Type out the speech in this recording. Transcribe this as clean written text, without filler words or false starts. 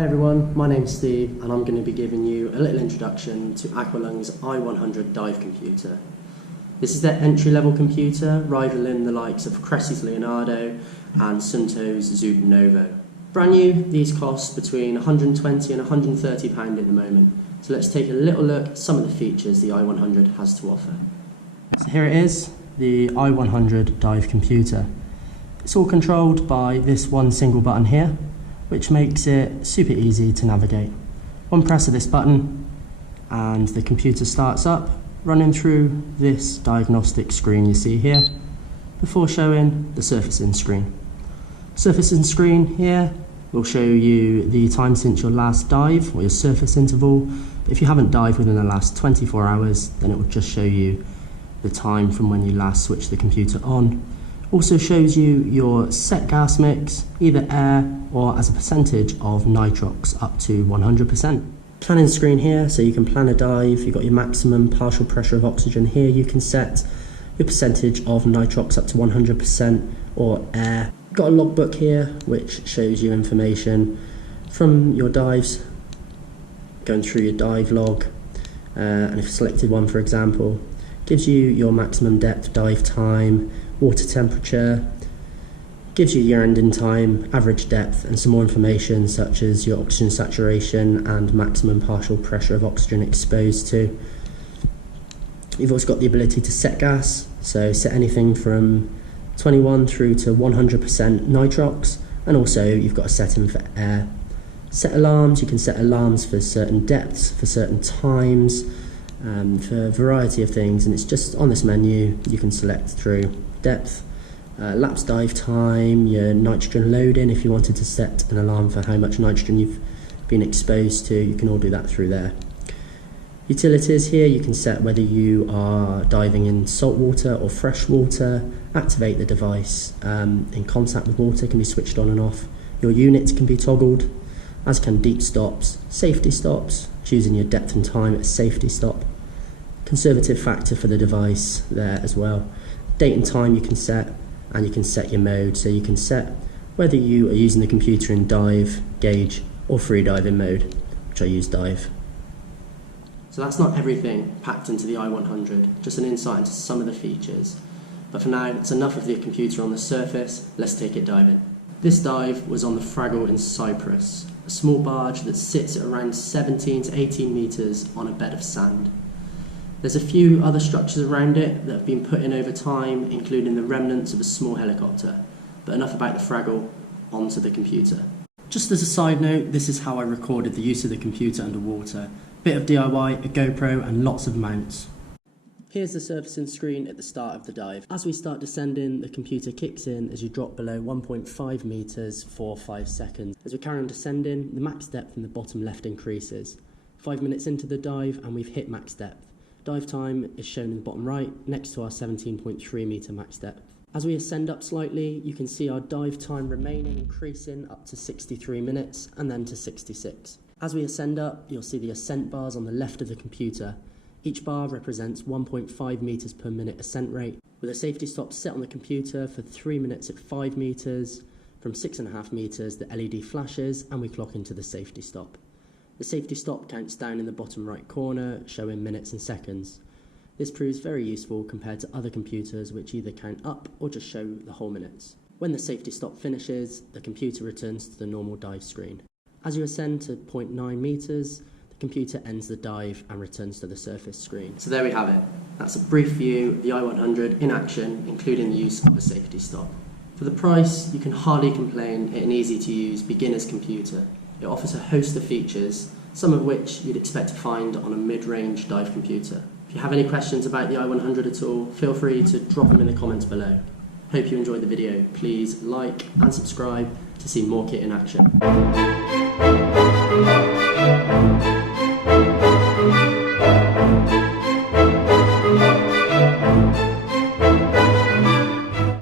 Hi everyone, my name's Steve and I'm going to be giving you a little introduction to Aqualung's i100 dive computer. This is their entry-level computer, rivaling the likes of Cressy's Leonardo and Sunto's Zoop Novo. Brand new, these cost between £120 and £130 at the moment. So let's take a little look at some of the features the i100 has to offer. So here it is, the i100 dive computer. It's all controlled by this one single button here, which makes it super easy to navigate. One press of this button and the computer starts up, running through this diagnostic screen you see here, before showing the surfacing screen. Surfacing screen here will show you the time since your last dive or your surface interval. But if you haven't dived within the last 24 hours, then it will just show you the time from when you last switched the computer on. Also shows you your set gas mix, either air or as a percentage of nitrox up to 100%. Planning screen here, so you can plan a dive. You've got your maximum partial pressure of oxygen here. You can set your percentage of nitrox up to 100% or air. You've got a logbook here which shows you information from your dives, going through your dive log, and if you selected one, for example, gives you your maximum depth, dive time, water temperature, gives you your ending time, average depth, and some more information such as your oxygen saturation and maximum partial pressure of oxygen exposed to. You've also got the ability to set gas, so set anything from 21 through to 100% nitrox, and also you've got a setting for air. Set alarms, you can set alarms for certain depths, for certain times, for a variety of things, and it's just on this menu you can select through depth, lapse dive time, your nitrogen loading. If you wanted to set an alarm for how much nitrogen you've been exposed to, you can all do that through there. Utilities here, you can set whether you are diving in salt water or fresh water, activate the device in contact with water, can be switched on and off. Your units can be toggled, as can deep stops, safety stops, choosing your depth and time at a safety stop. Conservative factor for the device there as well. Date and time you can set, and you can set your mode, so you can set whether you are using the computer in dive, gauge or free diving mode, which I use dive. So that's not everything packed into the i100, just an insight into some of the features. But for now, it's enough of the computer on the surface, let's take it diving. This dive was on the Fraggle in Cyprus, a small barge that sits at around 17 to 18 metres on a bed of sand. There's a few other structures around it that have been put in over time, including the remnants of a small helicopter. But enough about the Fraggle, onto the computer. Just as a side note, this is how I recorded the use of the computer underwater. Bit of DIY, a GoPro and lots of mounts. Here's the surfacing screen at the start of the dive. As we start descending, the computer kicks in as you drop below 1.5 metres for 5 seconds. As we carry on descending, the max depth in the bottom left increases. 5 minutes into the dive and we've hit max depth. Dive time is shown in the bottom right, next to our 17.3 metre max depth. As we ascend up slightly, you can see our dive time remaining increasing up to 63 minutes and then to 66. As we ascend up, you'll see the ascent bars on the left of the computer. Each bar represents 1.5 metres per minute ascent rate, with a safety stop set on the computer for 3 minutes at 5 metres. From 6.5 metres, the LED flashes and we clock into the safety stop. The safety stop counts down in the bottom right corner, showing minutes and seconds. This proves very useful compared to other computers which either count up or just show the whole minutes. When the safety stop finishes, the computer returns to the normal dive screen. As you ascend to 0.9 metres, the computer ends the dive and returns to the surface screen. So there we have it. That's a brief view of the i100 in action, including the use of a safety stop. For the price, you can hardly complain at an easy-to-use beginner's computer. It offers a host of features, some of which you'd expect to find on a mid-range dive computer. If you have any questions about the i100 at all, feel free to drop them in the comments below. Hope you enjoyed the video. Please like and subscribe to see more kit in action.